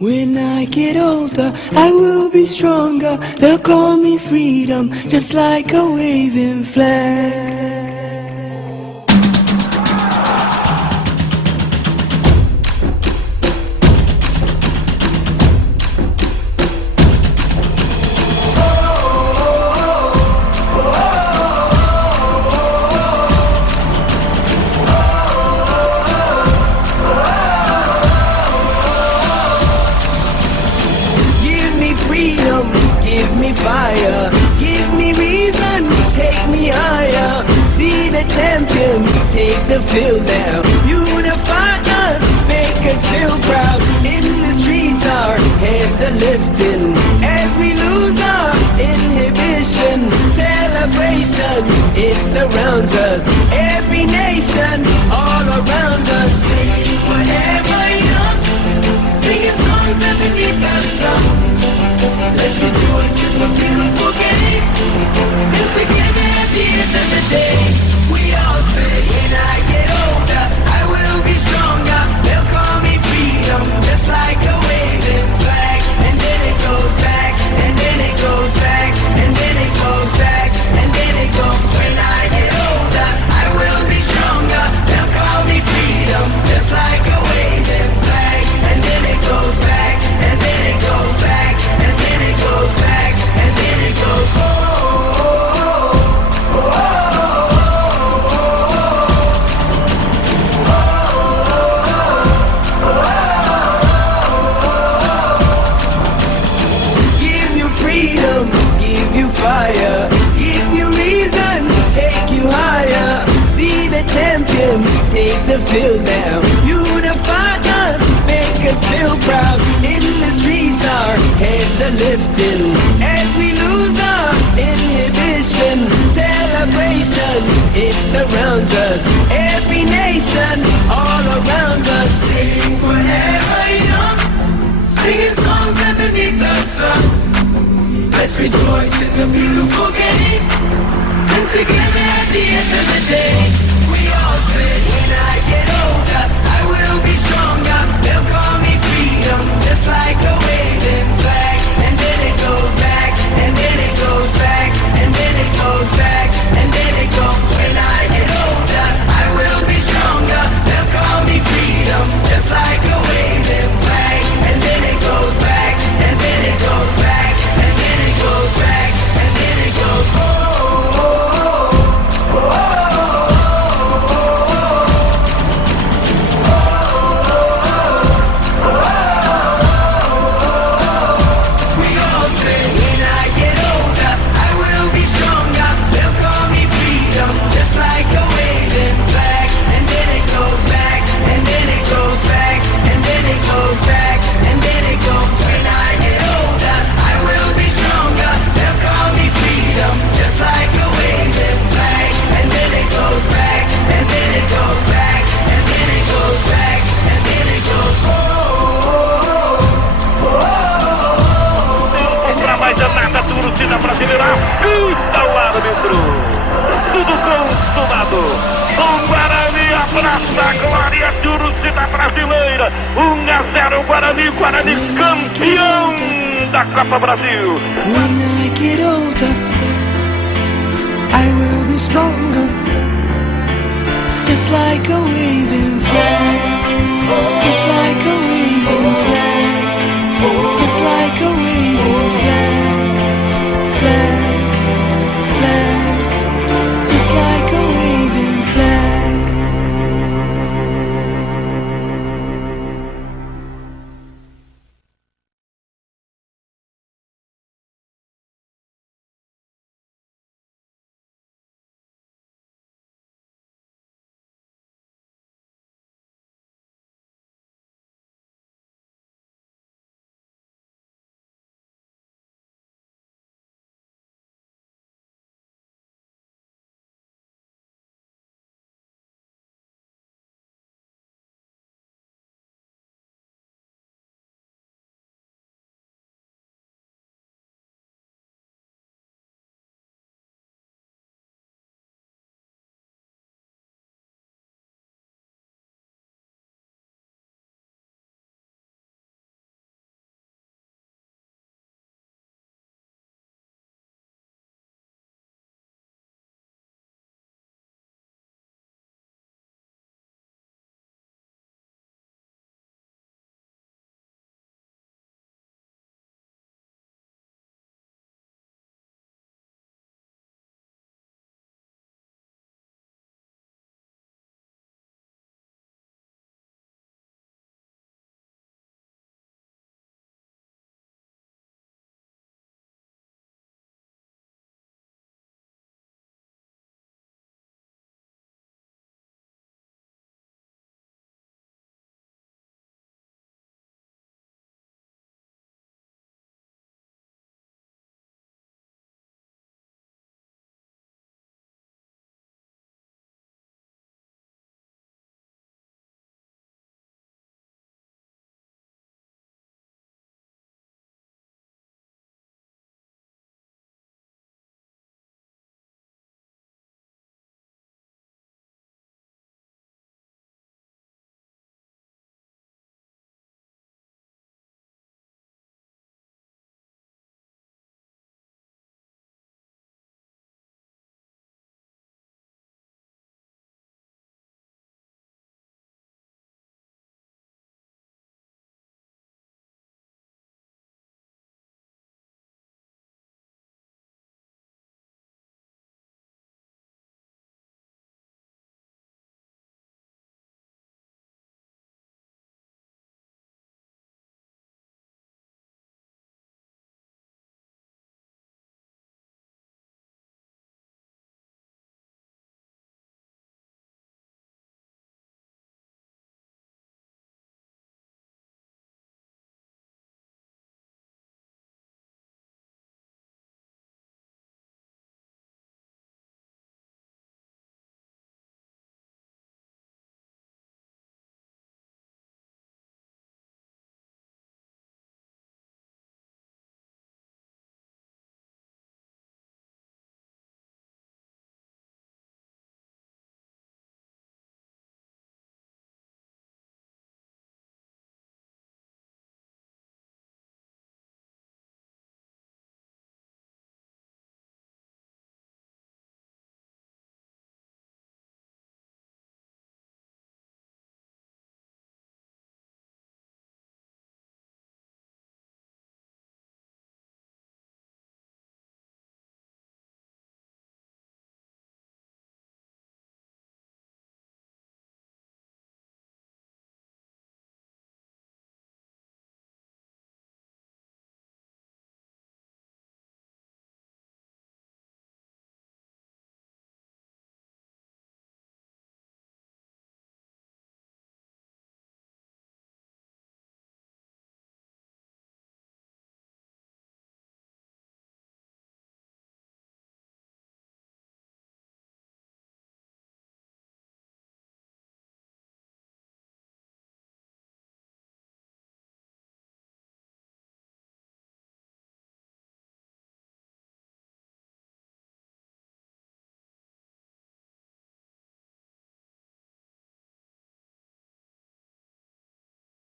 When I get older, I will be stronger. They'll call me freedom, just like a waving flag. Freedom, give me fire, give me reason, take me higher. See the champions, take the field now. Unify us, make us feel proud. In the streets our heads are lifting as we lose our inhibition. Celebration, it surrounds us. Every nation, all around us. Sing forever young, singing songs underneath the sun. Let's rejoice in the beautiful game. And together at the end of the day, we all say, when I get older, I will be stronger. They'll call me freedom, just like a waving flag. And then it goes back, and then it goes back, and then it goes back, and then it goes. When I get older, I will be stronger. They'll call me freedom, just like a waving flag. And then it goes back, and then it goes back, and then it goes back, and then it goes. Oh, oh, oh, give you freedom, give you fire, give you reason, take you higher. See the champions, take the field now. Unify us, make us feel proud. In the streets our heads are lifting as we lose our inhibition. Celebration, it surrounds us. Every nation, all around us. Sing forever young, singing songs underneath the sun. Let's rejoice in the beautiful game. And together at the end of the day, we all say, when I get older, I will be stronger. They'll call me freedom, just like a waving flag. And then it goes back, and then it goes back, and then it goes back, and then it goes. When I get older, I will be stronger. They'll call me freedom, just like a waving flag. And then it goes back, and then it goes back, and then it goes back, and then it goes. Oh, oh, oh, oh, oh. Torcida brasileira, pinta o árbitro, tudo consumado. O Guarani abraça a glória, torcida brasileira, 1-0 Guarani, Guarani campeão da Copa Brasil. When I get older, I will be stronger, just like a waving flag, just like a